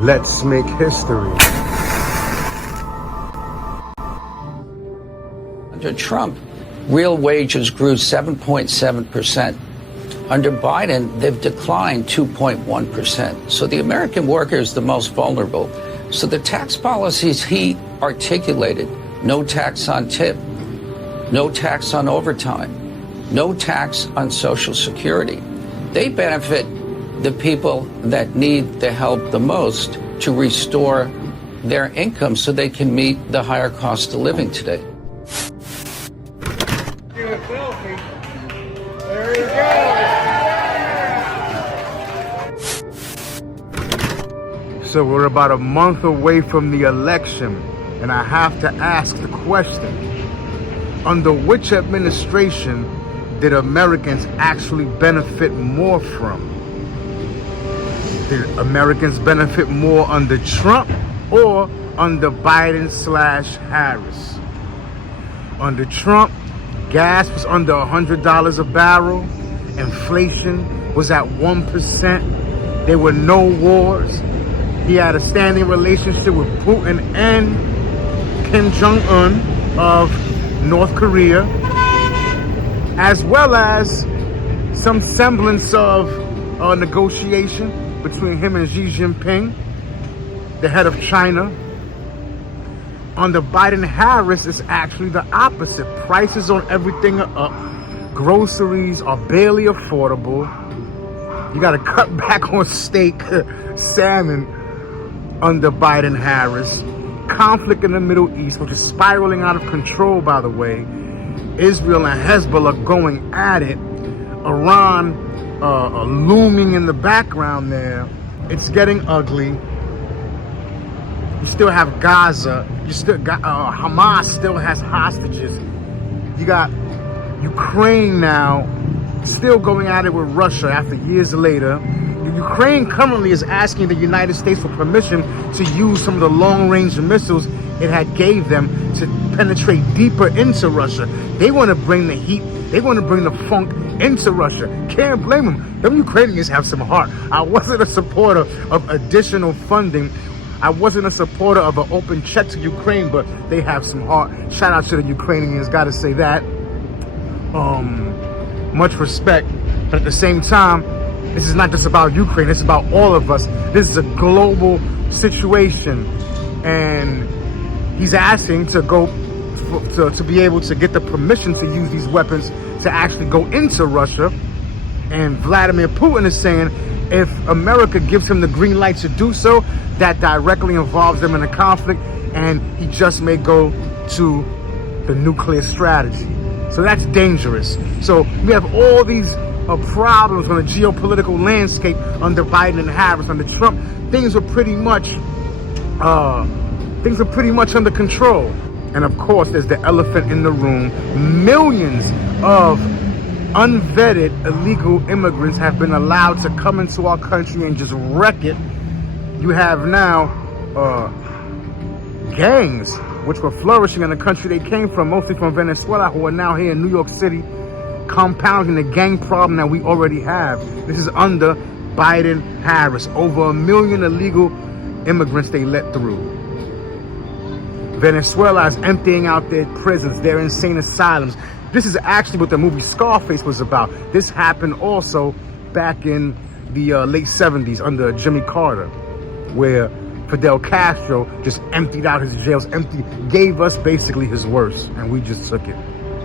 Let's make history. Under Trump, real wages grew 7.7%. Under Biden, they've declined 2.1%. So the American worker is the most vulnerable. So the tax policies he articulated, no tax on tip, no tax on overtime, no tax on Social Security, they benefit the people that need the help the most to restore their income so they can meet the higher cost of living today. There you go. So we're about a month away from the election, and I have to ask the question, under which administration did Americans actually benefit more from? Did Americans benefit more under Trump or under Biden/Harris? Under Trump, gas was under $100 a barrel. Inflation was at 1%. There were no wars. He had a standing relationship with Putin and Kim Jong-un of North Korea, as well as some semblance of negotiation between him and Xi Jinping, the head of China. Under Biden-Harris, it's actually the opposite. Prices on everything are up. Groceries are barely affordable. You got to cut back on steak, salmon under Biden-Harris. Conflict in the Middle East, which is spiraling out of control, by the way. Israel and Hezbollah going at it. Iran looming in the background there. It's getting ugly. You still have Gaza. You still got Hamas still has hostages. You got Ukraine now still going at it with Russia after years later. Ukraine currently is asking the United States for permission to use some of the long-range missiles it had gave them to penetrate deeper into Russia. They want to bring the heat. They want to bring the funk into Russia. Can't blame them. Them Ukrainians have some heart. I wasn't a supporter of additional funding. I wasn't a supporter of an open check to Ukraine, but they have some heart. Shout out to the Ukrainians, gotta say that. Much respect. But at the same time, this is not just about Ukraine, it's about all of us. This is a global situation. And he's asking to go, to be able to get the permission to use these weapons to actually go into Russia. And Vladimir Putin is saying if America gives him the green light to do so, that directly involves them in a conflict, and he just may go to the nuclear strategy. So that's dangerous. So we have all these problems on the geopolitical landscape under Biden and Harris. Under Trump, things were pretty much under control. And of course, there's the elephant in the room. Millions of unvetted illegal immigrants have been allowed to come into our country and just wreck it. You have now gangs which were flourishing in the country they came from, mostly from Venezuela, who are now here in New York City, compounding the gang problem that we already have. This is under Biden-Harris. Over 1 million illegal immigrants they let through. Venezuela is emptying out their prisons, their insane asylums. This is actually what the movie Scarface was about. This happened also back in the late 70s under Jimmy Carter, where Fidel Castro just emptied out his jails, gave us basically his worst, and we just took it.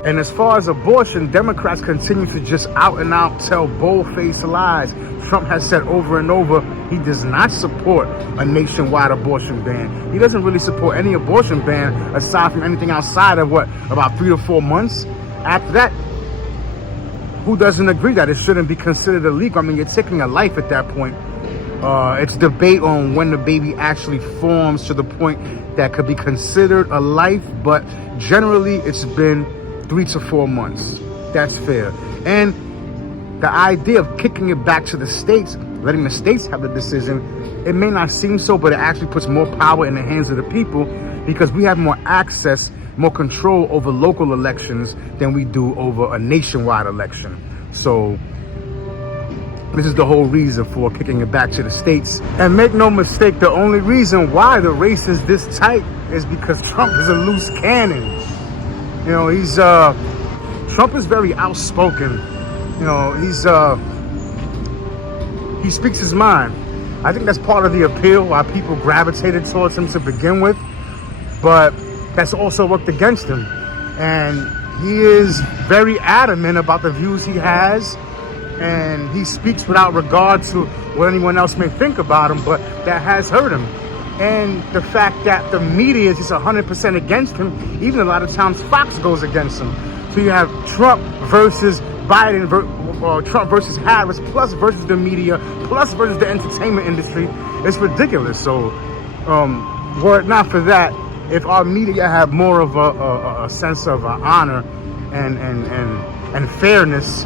And as far as abortion, Democrats continue to just out and out tell bold-faced lies. Trump has said over and over he does not support a nationwide abortion ban. He doesn't really support any abortion ban aside from anything outside of about 3 to 4 months. After that, who doesn't agree that it shouldn't be considered illegal? I mean, you're taking a life at that point. It's debate on when the baby actually forms to the point that could be considered a life, but generally it's been 3 to 4 months. That's fair. And the idea of kicking it back to the states, letting the states have the decision, it may not seem so, but it actually puts more power in the hands of the people because we have more access, more control over local elections than we do over a nationwide election. So This is the whole reason for kicking it back to the States. And make no mistake, the only reason why the race is this tight is because Trump is a loose cannon. You know, Trump is very outspoken. You know, he speaks his mind. I think that's part of the appeal why people gravitated towards him to begin with. But that's also worked against him. And he is very adamant about the views he has. And he speaks without regard to what anyone else may think about him, but that has hurt him. And the fact that the media is just 100% against him, even a lot of times Fox goes against him. So you have Trump versus Biden, Trump versus Harris, plus versus the media, plus versus the entertainment industry. It's ridiculous. So were it not for that, if our media had more of a sense of honor and fairness,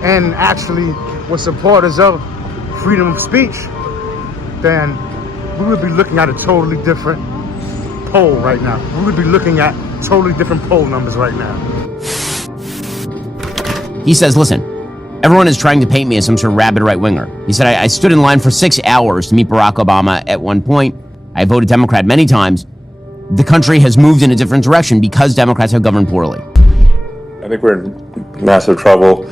and actually were supporters of freedom of speech, then we would be looking at a totally different poll right now. We would be looking at totally different poll numbers right now. He says, listen, everyone is trying to paint me as some sort of rabid right-winger. He said, I stood in line for 6 hours to meet Barack Obama at one point. I voted Democrat many times. The country has moved in a different direction because Democrats have governed poorly. I think we're in massive trouble,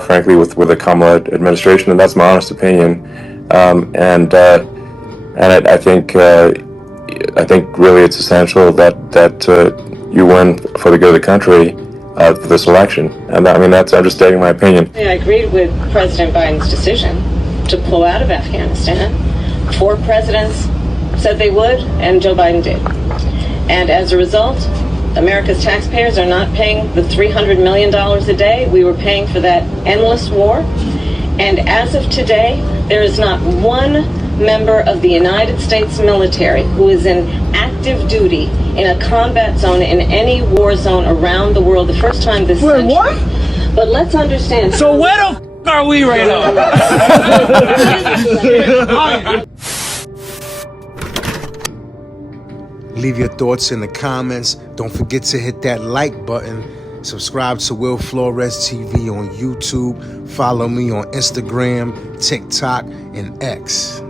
frankly, with the Kamala administration, and that's my honest opinion. I think really it's essential that you win for the good of the country for this election, and I'm just stating my opinion. I agreed with President Biden's decision to pull out of Afghanistan. 4 presidents said they would, and Joe Biden did. And as a result, America's taxpayers are not paying the $300 million a day we were paying for that endless war. And as of today, there is not one member of the United States military who is in active duty in a combat zone in any war zone around the world. The first time this century. What? But let's understand. So where the f are we right now? Leave your thoughts in the comments. Don't forget to hit that like button. Subscribe to Will Flores TV on YouTube. Follow me on Instagram, TikTok, and X.